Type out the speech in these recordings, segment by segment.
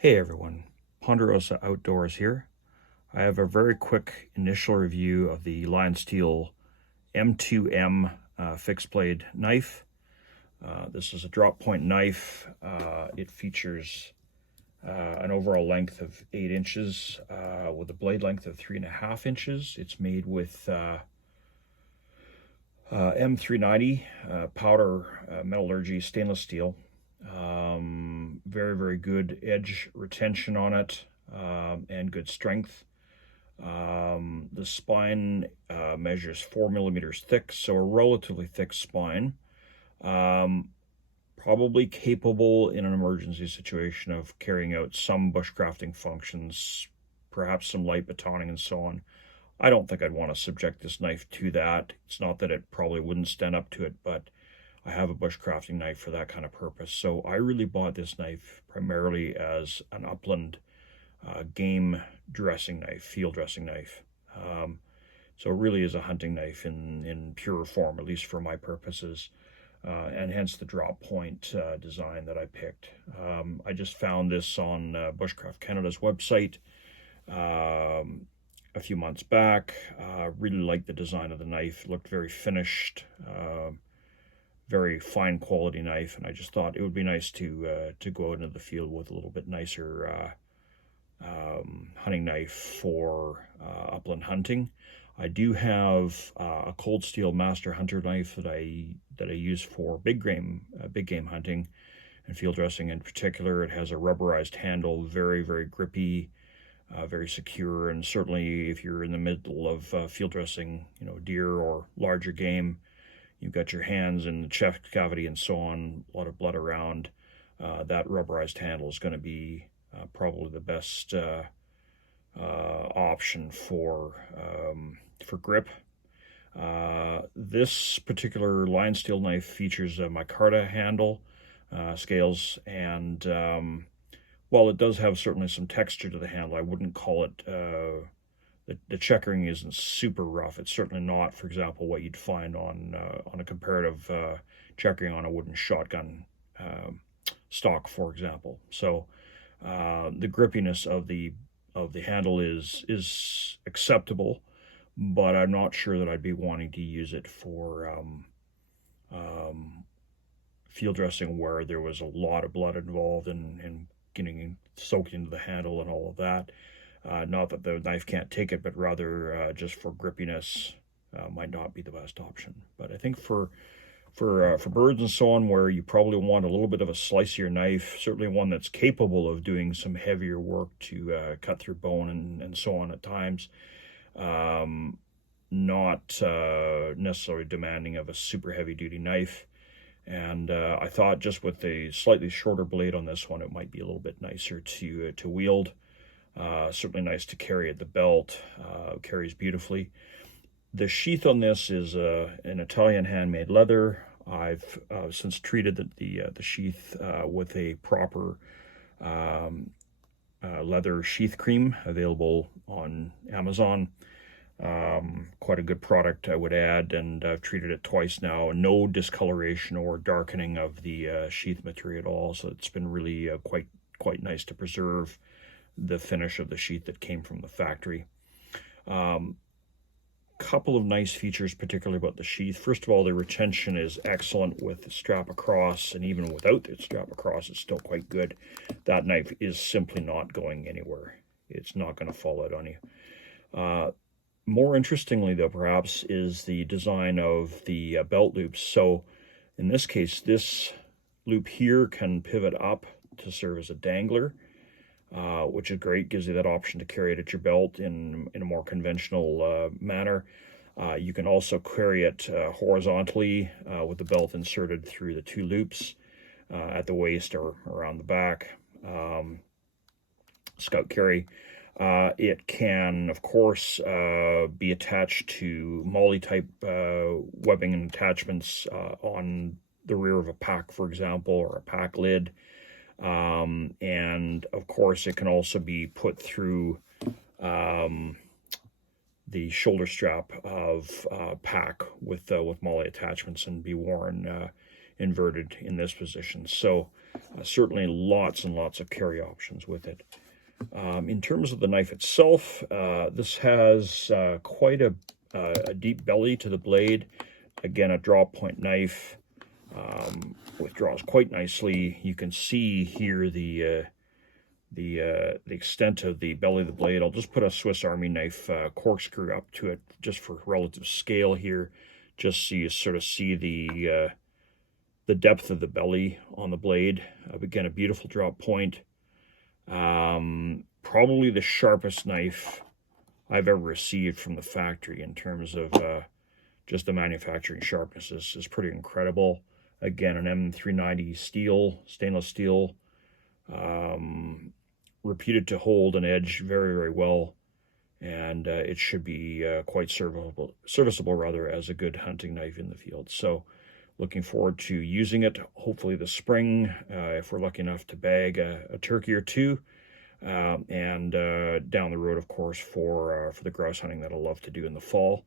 Hey everyone, Ponderosa Outdoors here. I have a very quick initial review of the Lionsteel M2M fixed blade knife. This is a drop point knife. It features an overall length of 8 inches with a blade length of 3.5 inches. It's made with M390 powder metallurgy stainless steel. Very good edge retention on it, and good strength. The spine measures 4 millimeters thick, so a relatively thick spine. Probably capable in an emergency situation of carrying out some bushcrafting functions, perhaps some light batoning and so on. I don't think I'd want to subject this knife to that. It's not that it probably wouldn't stand up to it, but I have a bushcrafting knife for that kind of purpose. So I really bought this knife primarily as an upland game dressing knife, field dressing knife. So it really is a hunting knife in pure form, at least for my purposes, and hence the drop point design that I picked. I just found this on Bushcraft Canada's website a few months back. Really liked the design of the knife. It looked very finished. Very fine quality knife, and I just thought it would be nice to go out into the field with a little bit nicer hunting knife for upland hunting. I do have a cold steel master hunter knife that I use for big game hunting and field dressing in particular. It has a rubberized handle, very grippy, very secure, and certainly if you're in the middle of field dressing, deer or larger game, you've got your hands in the chest cavity and so on, a lot of blood around, that rubberized handle is going to be probably the best option for grip. This particular Lionsteel knife features a micarta handle, scales, and while it does have certainly some texture to the handle, I wouldn't call it the checkering isn't super rough. It's certainly not, for example, what you'd find on a comparative checkering on a wooden shotgun stock, for example. So the grippiness of the handle is acceptable, but I'm not sure that I'd be wanting to use it for field dressing where there was a lot of blood involved and getting soaked into the handle and all of that. Not that the knife can't take it, but rather just for grippiness might not be the best option. But I think for birds and so on, where you probably want a little bit of a slicier knife, certainly one that's capable of doing some heavier work to cut through bone and so on at times, not necessarily demanding of a super heavy duty knife. And I thought just with the slightly shorter blade on this one, it might be a little bit nicer to wield. Certainly nice to carry at the belt, carries beautifully. The sheath on this is an Italian handmade leather. I've since treated the sheath with a proper leather sheath cream available on Amazon. Quite a good product, I would add, and I've treated it twice now. No discoloration or darkening of the sheath material at all, so it's been really quite nice to preserve the finish of the sheath that came from the factory. Couple of nice features, particularly about the sheath. First of all, the retention is excellent with the strap across, and even without the strap across, it's still quite good. That knife is simply not going anywhere. It's not going to fall out on you. More interestingly, though, perhaps, is the design of the belt loops. So in this case, this loop here can pivot up to serve as a dangler, which is great, gives you that option to carry it at your belt in a more conventional manner. You can also carry it horizontally with the belt inserted through the two loops at the waist or around the back. Scout carry. It can, of course, be attached to MOLLE-type webbing and attachments on the rear of a pack, for example, or a pack lid. And of course it can also be put through the shoulder strap of pack with MOLLE attachments and be worn inverted in this position. So Certainly lots and lots of carry options with it. In terms of the knife itself, this has quite a deep belly to the blade. Again, a draw point knife, withdraws quite nicely. You can see here the extent of the belly of the blade. I'll just put a Swiss Army knife corkscrew up to it just for relative scale here, just so you sort of see the depth of the belly on the blade. Again, a beautiful drop point. Probably the sharpest knife I've ever received from the factory in terms of just the manufacturing sharpness is pretty incredible. Again, an M390 steel, stainless steel, reputed to hold an edge very, very well, and it should be quite serviceable rather, as a good hunting knife in the field. So looking forward to using it, hopefully this spring, if we're lucky enough to bag a turkey or two, and down the road, of course, for the grouse hunting that I'll love to do in the fall.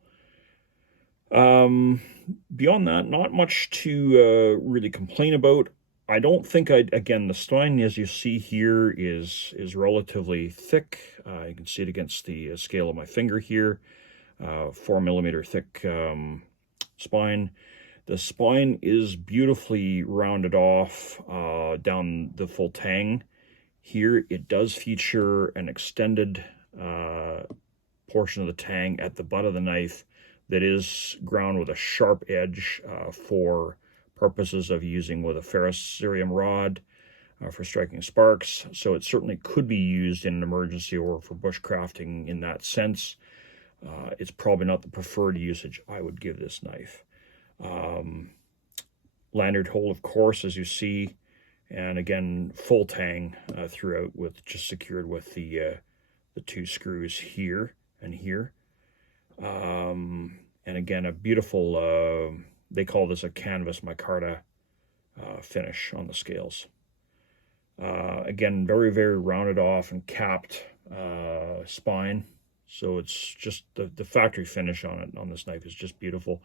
Beyond that, not much to really complain about. I don't think again, the spine, as you see here, is relatively thick. You can see it against the scale of my finger here. 4mm thick spine. The spine is beautifully rounded off down the full tang. Here it does feature an extended portion of the tang at the butt of the knife that is ground with a sharp edge for purposes of using with a ferrocerium rod for striking sparks. So it certainly could be used in an emergency or for bushcrafting in that sense. It's probably not the preferred usage I would give this knife. Lanyard hole, of course, as you see, and again, full tang throughout, with just secured with the two screws here and here. And again, a beautiful, they call this a canvas micarta finish on the scales. Again, very, very rounded off and capped spine. So it's just the factory finish on it, on this knife, is just beautiful.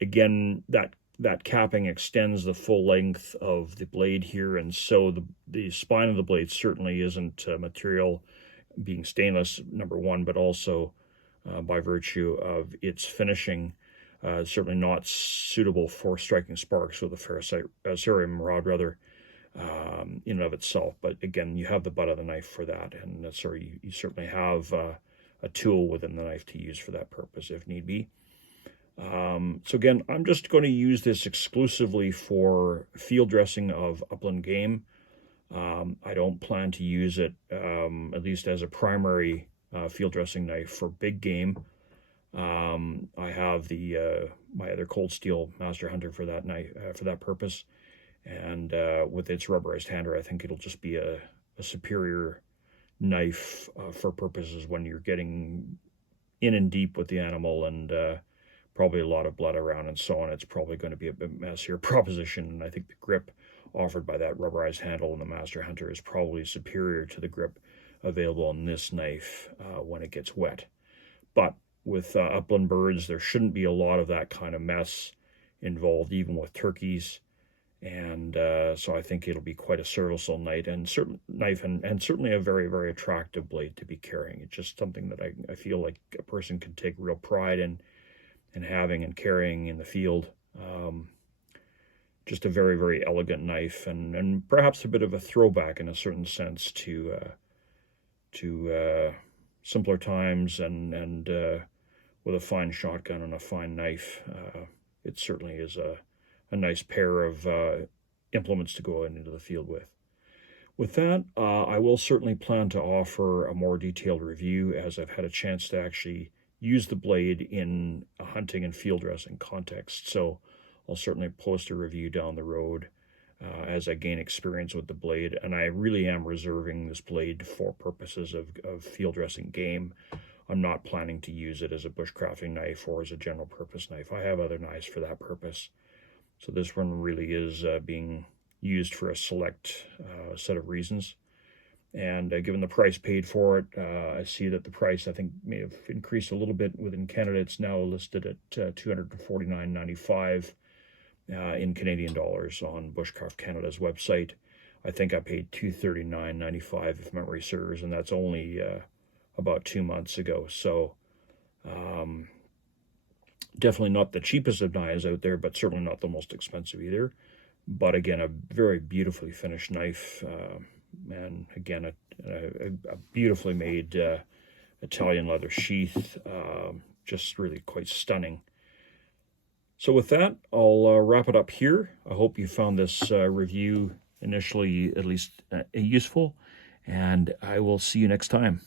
Again, that capping extends the full length of the blade here, and so the spine of the blade certainly isn't material, being stainless, number one, but also by virtue of its finishing, certainly not suitable for striking sparks with a ferrocerium rod, rather, in and of itself. But again, you have the butt of the knife for that, and so you certainly have a tool within the knife to use for that purpose if need be. So again, I'm just going to use this exclusively for field dressing of upland game. I don't plan to use it, at least as a primary field dressing knife, for big game. I have the my other cold steel Master Hunter for that knife, for that purpose, and with its rubberized hander, I think it'll just be a superior knife for purposes when you're getting in and deep with the animal, and probably a lot of blood around and so on. It's probably going to be a bit messier proposition, and I think the grip offered by that rubberized handle in the Master Hunter is probably superior to the grip available on this knife when it gets wet. But with upland birds, there shouldn't be a lot of that kind of mess involved, even with turkeys, and so I think it'll be quite a serviceable knife, and certainly a very, very attractive blade to be carrying. It's just something that I feel like a person can take real pride in having and carrying in the field. Just a very, very elegant knife, and perhaps a bit of a throwback in a certain sense to simpler times, and with a fine shotgun and a fine knife. It certainly is a nice pair of implements to go into the field with. With that, I will certainly plan to offer a more detailed review as I've had a chance to actually use the blade in a hunting and field dressing context. So I'll certainly post a review down the road as I gain experience with the blade. And I really am reserving this blade for purposes of field dressing game. I'm not planning to use it as a bushcrafting knife or as a general purpose knife. I have other knives for that purpose. So this one really is being used for a select set of reasons. And given the price paid for it, I see that the price, I think, may have increased a little bit within Canada. It's now listed at $249.95 in Canadian dollars on Bushcraft Canada's website. I think I paid $239.95 if memory serves, and that's only about 2 months ago. So definitely not the cheapest of knives out there, but certainly not the most expensive either. But again, a very beautifully finished knife, and again, a beautifully made Italian leather sheath, just really quite stunning. So with that, I'll wrap it up here. I hope you found this review initially at least useful, and I will see you next time.